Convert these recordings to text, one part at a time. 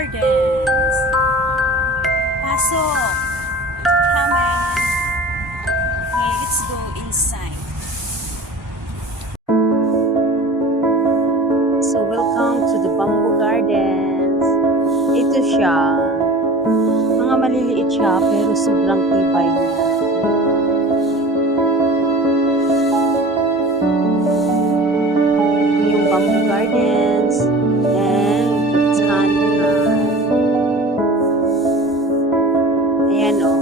Gardens. Pasok. Come in. Okay, let's go inside. So, welcome to the Bamboo Gardens. Ito siya. Mga maliliit siya, pero sobrang tibay niya. Ito yung Bamboo Gardens. And Botanical. Ayan o.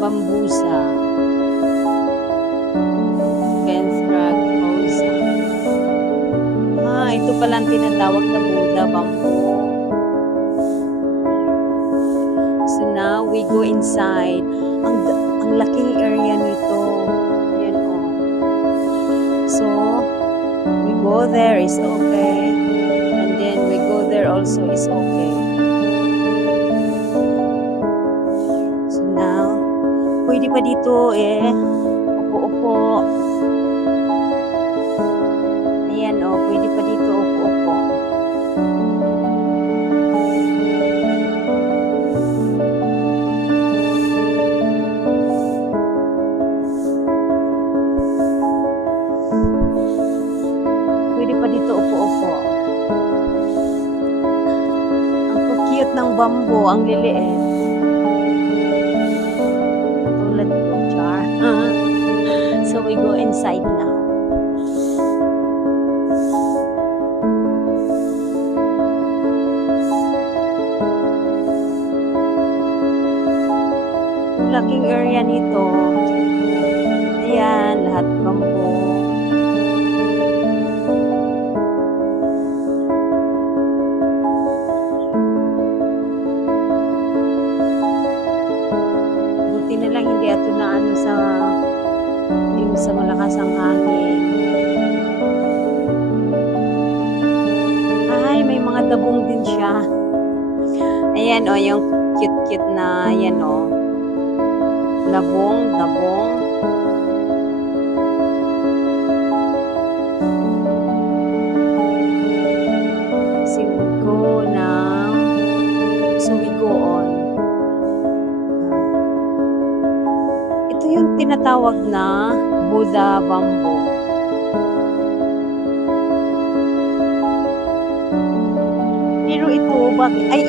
Bambusa. Venthragosa. Ito pala ang tinatawag na Buddha bamboo. So now we go inside. Ang laking area nito. Yan o. So we go there is okay. And then we go there also is okay. So now, pwede pa dito upo-upo. Ayan o, pwede pa dito upo-upo. Pwede pa dito upo-upo. Ang cute ng bamboo, ang liliit. Tulad ko, char. So we go inside now. Laking area nito. Ayan, lahat bamboo. Buti na lang hindi ato na sa malakas ang hangin. Ay, may mga dabong din siya. Ayan o, yung cute-cute na, ayan o. Dabong. So we go on. Ito yung tinatawag na Buddha bamboo. Pero ito, bakit? Ay,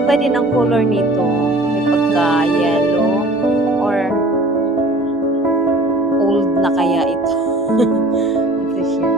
iba din ang color nito. May pagka-yellow or old na kaya ito. Ito siya.